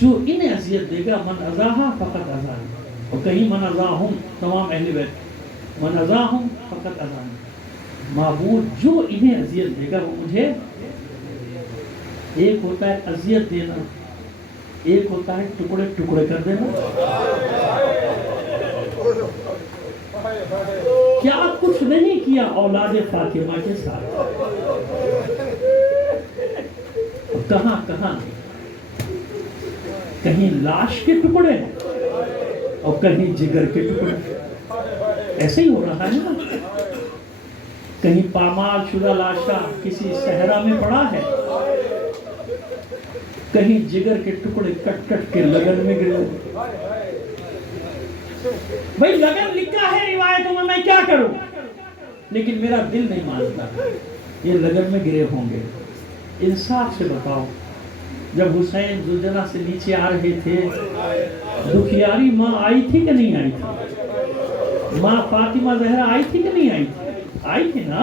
جو انہیں اذیت دے گا من اذاہا فقط اذانی، اور کہیں من اذاہم تمام اہل بیت، من اذاہم فقط اذانی، معبود جو انہیں اذیت دے گا وہ مجھے۔ ایک ہوتا ہے اذیت دینا، ایک ہوتا ہے ٹکڑے ٹکڑے کر دینا۔ کیا کچھ نہیں کیا اولاد فاطمہ کے ساتھ، کہاں کہاں کہیں لاش کے ٹکڑے اور کہیں جگر کے ٹکڑے، ایسے ہی ہو رہا ہے نا۔ کہیں پامال شدہ لاشا کسی صحرا میں پڑا ہے، کہیں جگر کے ٹکڑے کٹ کٹ کے لگن میں گرے۔ بھائی لگن لکھا ہے روایتوں میں کیا کروں، لیکن میرا دل نہیں مانتا یہ لگن میں گرے ہوں گے۔ انصاف سے بتاؤ، جب حسین زلجنہ سے نیچے آ رہے تھے، دکھیاری ماں آئی تھی کہ نہیں آئی تھی؟ ماں فاطمہ زہرا آئی تھی کہ نہیں آئی تھی؟ آئی تھی نا۔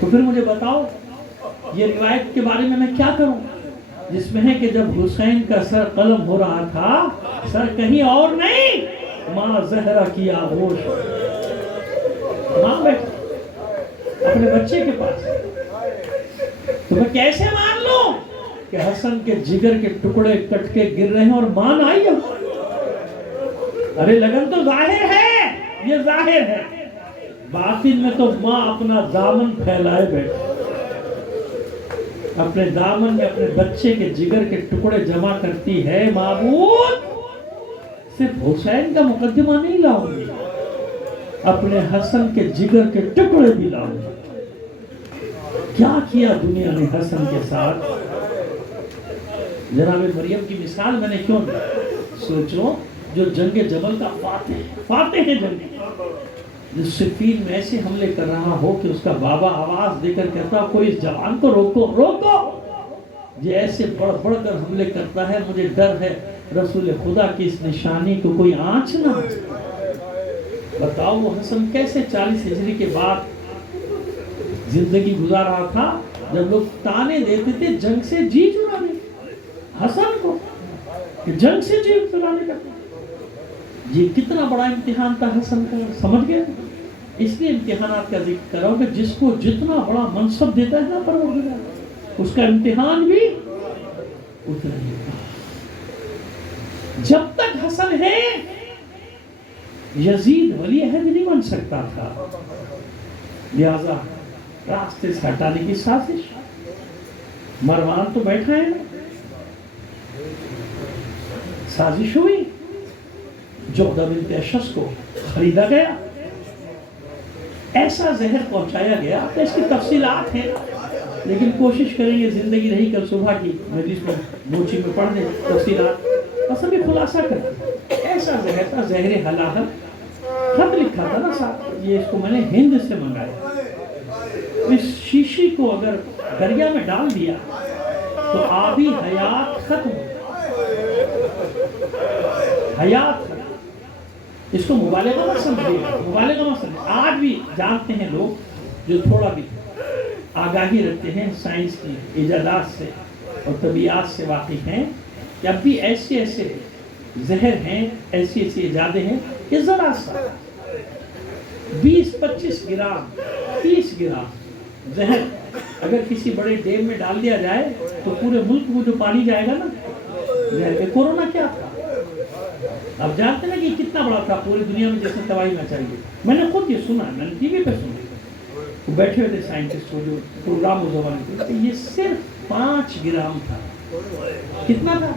تو پھر مجھے بتاؤ یہ روایت کے بارے میں کیا کروں جس میں ہے کہ جب حسین کا سر قلم ہو رہا تھا، سر کہیں اور نہیں ماں زہرا کی آغوش، ماں بیٹھا اپنے بچے کے پاس، تو میں کیسے مان لوں کہ حسن کے جگر کے ٹکڑے کٹ کے گر رہے ہیں اور مان آئی ہے؟ ارے لگن تو ظاہر ہے، یہ ظاہر ہے، باطن میں تو ماں اپنا دامن پھیلائے بیٹھے، اپنے دامن میں اپنے بچے کے جگر کے ٹکڑے جمع کرتی ہے۔ معبود صرف حسین کا مقدمہ نہیں لاؤں گی، اپنے حسن کے جگر کے ٹکڑے بھی لاؤں گی۔ کیا کیا دنیا نے حسن کے ساتھ؟ جناب مریم کی مثال میں نے کیوں دی؟ سوچو جو جنگ جمل کا فاتح ہے جنگ، جس صفین میں ایسے حملے کر رہا ہو کہ اس کا بابا آواز دے کر کہتا کوئی اس جوان کو روکو روکو، یہ ایسے بڑھ بڑھ کر حملے کرتا ہے، مجھے ڈر ہے رسول خدا کی اس نشانی کو کوئی آنچ نہ۔ بتاؤ وہ حسن کیسے 40 ہجری کے بعد زندگی گزار رہا تھا، جب لوگ تانے دیتے تھے جنگ سے جی چرانے حسن کو، کہ جنگ سے جی چرانے کا۔ یہ کتنا بڑا امتحان تھا حسن کا، سمجھ گئے؟ اس لیے امتحانات کا ذکر کرو کہ جس کو جتنا بڑا منصب دیتا ہے نا پروردگار، اس کا امتحان بھی اتنا ہی ہوگا۔ جب تک حسن ہے یزید ولی عہد نہیں بن سکتا تھا، لہذا راستے سے ہٹانے کی سازش۔ مروان تو بیٹھا ہے، سازش ہوئی، جعدہ بنت اشس کو خریدا گیا، ایسا زہر پہنچایا گیا۔ اس کی تفصیلات ہیں لیکن کوشش کریں گے زندگی رہی کل صبح کی مجلس میں موچی میں پڑھ دیں تفصیلات، بس ابھی خلاصہ کریں۔ ایسا زہر تھا، زہر حلاحل، خط لکھا تھا نا ساتھ، یہ اس کو میں نے ہند سے منگایا۔ اس شیشی کو اگر دریا میں ڈال دیا تو آبی حیات ختم، حیات ختم۔ اس کو مبالغہ مت سمجھیے، مبالغہ مت سمجھیے۔ آج بھی جانتے ہیں لوگ جو تھوڑا بھی آگاہی رکھتے ہیں سائنس کی ایجادات سے اور طبیعات سے واقف ہیں، کہ اب بھی ایسے ایسے زہر ہیں، ایسی ایسی ایجادیں ہیں کہ ذرا سا 20-25 گرام 30 گرام زہر اگر کسی بڑے ڈیم میں ڈال دیا جائے تو پورے ملک میں جو پانی جائے گا نا زہر پہ۔ کورونا کیا تھا اب جانتے ہیں نا کہ کتنا بڑا تھا، پوری دنیا میں جیسے تباہی مچائی گئی۔ میں نے خود یہ سنا، میں نے ٹی وی پہ سنا، بیٹھے ہوئے تھے سائنٹسٹ جو پروگرام اس زمانے تھے، یہ صرف 5 گرام تھا۔ کتنا تھا؟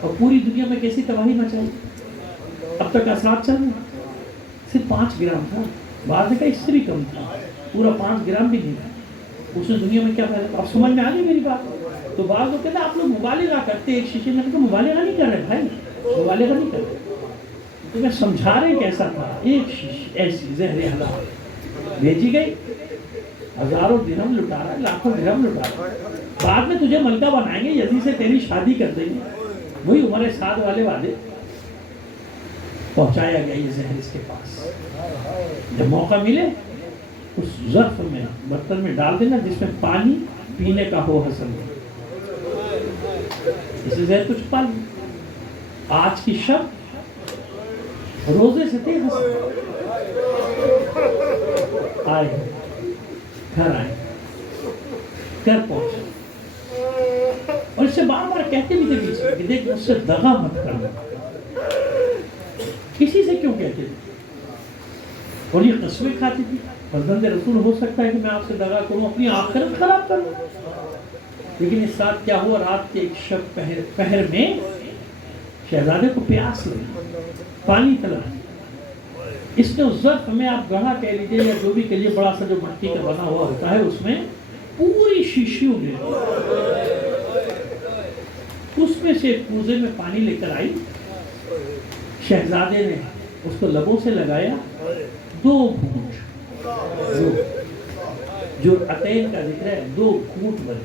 اور پوری دنیا میں کیسی تباہی مچائی، اب تک اثرات چل رہے ہیں۔ صرف 5 گرام تھا، بعد میں کہا اس سے بھی کم تھا، پورا 5 گرام بھی نہیں تھا۔ اس نے دنیا میں کیا پھیلا، اب سمجھ میں آ گئی میری بات؟ تو بعض لوگ کہتے ہیں آپ لوگ مبالغہ کرتے، ایک شیشے میں تو مبالغہ نہیں کر رہے بھائی، مبالغہ نہیں کر رہے، تو میں سمجھا رہے کیسا تھا۔ ایک شیشی ایسی زہر حلال بھیجی گئی، ہزاروں درہم لٹا رہا ہے، لاکھوں درہم لٹا رہا ہے، بعد میں تجھے ملکہ بنائیں گے، یزید سے تیری شادی کر دیں گے، وہی عمر سعد والے وعدے۔ پہنچایا گیا یہ زہر اس کے پاس، جب موقع ملے اس ظرف میں برتن میں ڈال دینا جس میں پانی پینے کا ہو حسن۔ اسے زہر کو چھپا لیا. آج کی شب روزے سے تھے حسن آئے گھر آئے گھر پہنچے اور اس سے بار بار کہتے بھی تھے بیچ میں کہ دیکھ مجھ سے دغا مت کرنا. کسی سے کیوں کہتے تھے؟ اور یہ قسمیں کھاتی تھی فرزند رسول ہو سکتا ہے کہ میں آپ سے دغا کروں اپنی آخرت خراب کروں. لیکن اس رات کیا ہوا؟ رات کے ایک شب پہر میں شہزادے کو پیاس لگی, پانی طلب. اس نے اس ظرف میں آپ گڑھا کہہ لیجیے یا جو بھی کہیے بڑا سا جو مٹی کا بنا ہوا ہوتا ہے اس میں پوری شیشیوں میں اس میں سے ایک کوزے میں پانی لے کر آئی. شہزادے نے اس کو لبوں سے لگایا, 2 گھونٹ جو عطین کا ذکر ہے 2 گھونٹ بنے,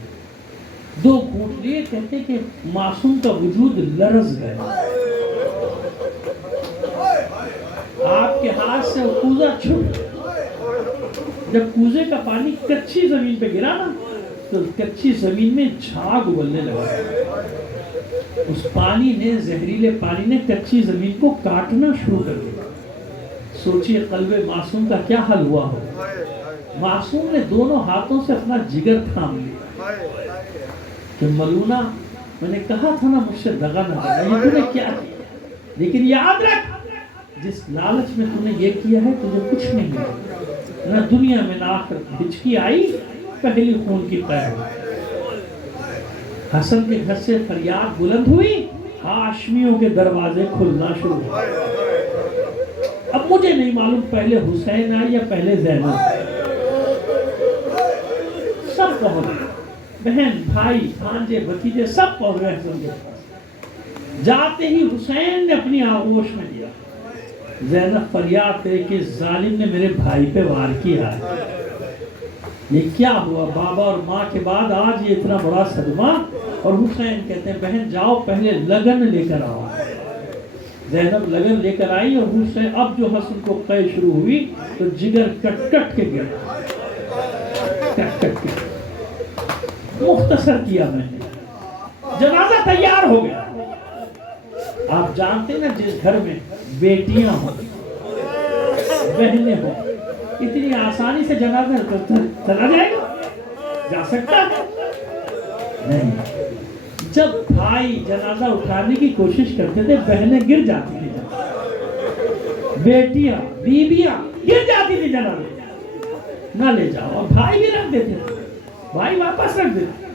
2 گھونٹ لیے. کہتے کہ معصوم کا وجود لرز گیا. آپ کے ہاتھ سے کوزہ چھوٹ, جب کوزے کا پانی کچی زمین پہ گرا نا تو کچی زمین میں جھاگ ابلنے لگا. اس پانی نے, زہریلے پانی نے کچی زمین کو کاٹنا شروع کر دیا. سوچئے قلب معصوم کا کیا حل ہوا ہو. معصوم نے دونوں ہاتھوں سے اپنا جگر تھام لیا کہ ملونہ میں نے کہا تھا نا مجھ سے دغا نہ کرنا, یہ تو نے کیا کیا, لیکن یاد رکھ جس لالچ میں تو نے یہ کیا ہے تجھے کچھ نہیں ملا, نہ دنیا میں نہ آخرت. ہچکی آئی پہلی خون کی قید. حسن کے گھر سے فریاد بلند ہوئی, ہاشمیوں کے دروازے کھلنا شروع ہوئے. اب مجھے نہیں معلوم پہلے حسین آئی یا پہلے زینب. سب پہنچ گئے, بہن بھائی بھانجے بھتیجے سب پہنچ گئے حسن کے پاس. جاتے ہی حسین نے اپنی آغوش میں دیا. زینب فریاد کرے کہ ظالم نے میرے بھائی پہ وار کیا ہے. یہ کیا ہوا؟ بابا اور ماں کے بعد آج یہ اتنا بڑا صدمہ. اور حسین کہتے ہیں بہن جاؤ پہلے لگن لے کر آؤ. زینب لگن لے کر آئی اور حسین اب جو حسن کو قید شروع ہوئی تو جگر کٹ کٹ کے گیا. کٹ کٹ کے مختصر کیا میں نے. جنازہ تیار ہو گیا. آپ جانتے نا جس گھر میں بیٹیاں ہوں بہنیں ہوں اتنی آسانی سے جنازہ چلا جائے گا؟ جا سکتا ہے نہیں. جب بھائی جنازہ اٹھانے کی کوشش کرتے تھے بہنیں گر جاتی تھی, بیٹیاں بیویاں گر جاتی تھی جنازے. نہ لے جاؤ. اور بھائی بھی رکھ دیتے تھے, بھائی واپس رکھ دیتے,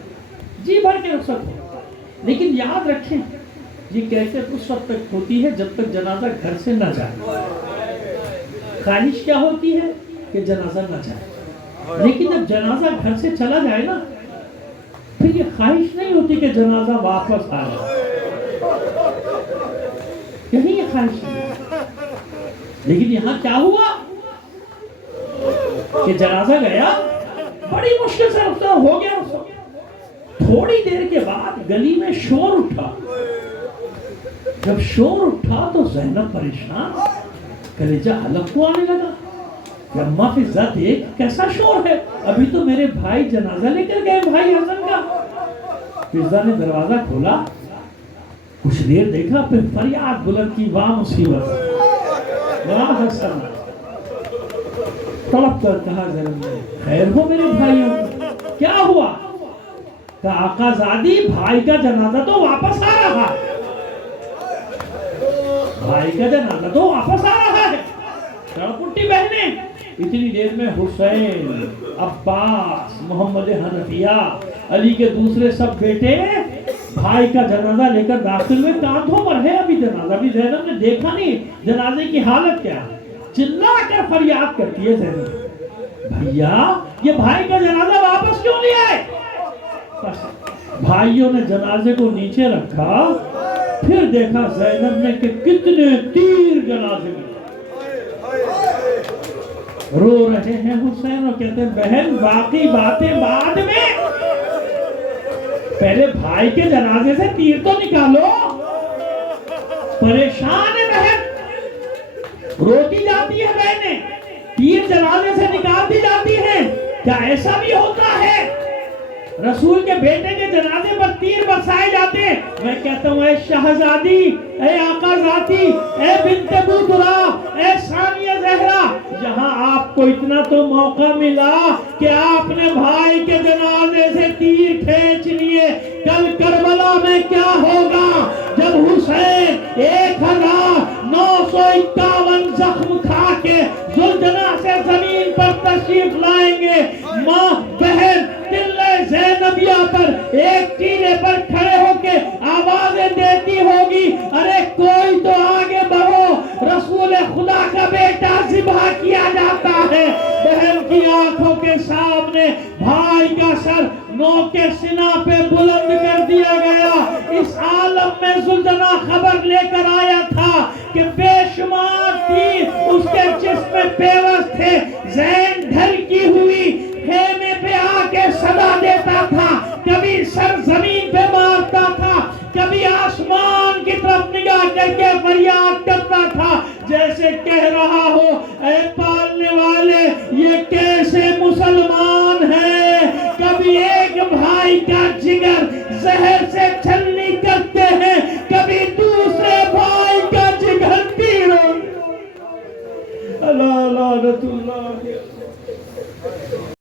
جی بھر کے رخصت ہو. لیکن یاد رکھیں یہ کیفیت اس وقت تک ہوتی ہے جب تک جنازہ گھر سے نہ جائے. خواہش کیا ہوتی ہے کہ جنازہ نہ جائے, لیکن جب جنازہ گھر سے چلا جائے نا پھر یہ خواہش نہیں ہوتی کہ جنازہ واپس آ جائے. یہی یہ خواہش نہیں. لیکن یہاں کیا ہوا کہ جنازہ گیا, بڑی مشکل سے رفتار ہو گیا. تھوڑی دیر کے بعد گلی میں شور اٹھا. جب شور اٹھا تو زینب پریشان, کلیجہ حلق کو آنے لگا کہ اماں فضہ دیکھ کیسا شور ہے, ابھی تو میرے بھائی جنازہ لے کر گئے بھائی حسن کا. فضہ نے دروازہ کھولا, کچھ دیر دیکھا, پھر فریاد بلند کی, واہ مصیبت, واہ حسن. تڑپ کر کہا زینب نے خیر ہو میرے بھائیوں, کیا ہوا؟ کہ آقا زادی بھائی کا جنازہ تو واپس آ رہا ہے, بھائی کا جنازہ تو واپس آ رہا ہے. پٹی بہنیں اتنی دیر میں حسین, عباس, محمد حنفیہ, علی کے دوسرے سب بیٹے بھائی کا جنازہ لے کر داخل ہوئے. کاندھوں پر ہے ابھی جنازہ, ابھی زینب نے دیکھا نہیں جنازے کی حالت کیا. چلا کر فریاد کرتی ہے زینب, بھیا یہ بھائی کا جنازہ واپس کیوں نہیں آئے؟ بھائیوں نے جنازے کو نیچے رکھا, پھر دیکھا زینب نے کہ کتنے تیر جنازے میں. رو رہے ہیں حسین اور کہتے ہیں بہن باقی باتیں بعد میں, پہلے بھائی کے جنازے سے تیر تو نکالو. پریشان ہے بہن, روتی جاتی ہے بہنیں, تیر جنازے سے نکالتی جاتی ہیں. کیا ایسا بھی ہوتا ہے رسول کے بیٹے کے جنازے پر تیر برسائے جاتے ہیں. میں کہتا ہوں اے شہزادی، اے آقا ذاتی، اے بنت بودرا، اے ثانیہ زہرا، یہاں آپ کو اتنا تو موقع ملا کہ آپ نے بھائی کے جنازے سے تیر کھینچ لیے. کل کربلا میں کیا ہوگا جب حسین 1951 زخم کھا کے ذوالجناح سے زمین پر تشریف لائیں گے. ماں بہن تلے زینبیہ پر ایک ٹیلے پر کھڑے ہو کے آوازیں دیتی ہوگی، ارے کوئی تو آگے بڑھو، رسول خدا کا بیٹا ذبح کیا جاتا ہے. بہن کی آنکھوں کے سامنے بھائی کا سر نوک سینہ پہ بلند کر دیا گیا. اس عالم میں ذوالجناح خبر لے کر آیا تھا کہ بے شمار تیر اس کے جسم میں پیوست تھے. زین ڈھلکی ہوئی خیمے پہ آ کے صدا دیتا تھا، کبھی سر زمین پہ مارتا تھا، کبھی آسمان کی طرف نگاہ کر کے فریاد کرتا تھا جیسے کہہ رہا ہو، اے پالنے والے یہ کیسے مسلمان ہیں. کبھی ایک بھائی کا جگر زہر سے چھلنی کرتے ہیں، کبھی دوسرے بھائی کا جگر تیروں. اللہ لعنت اللہ.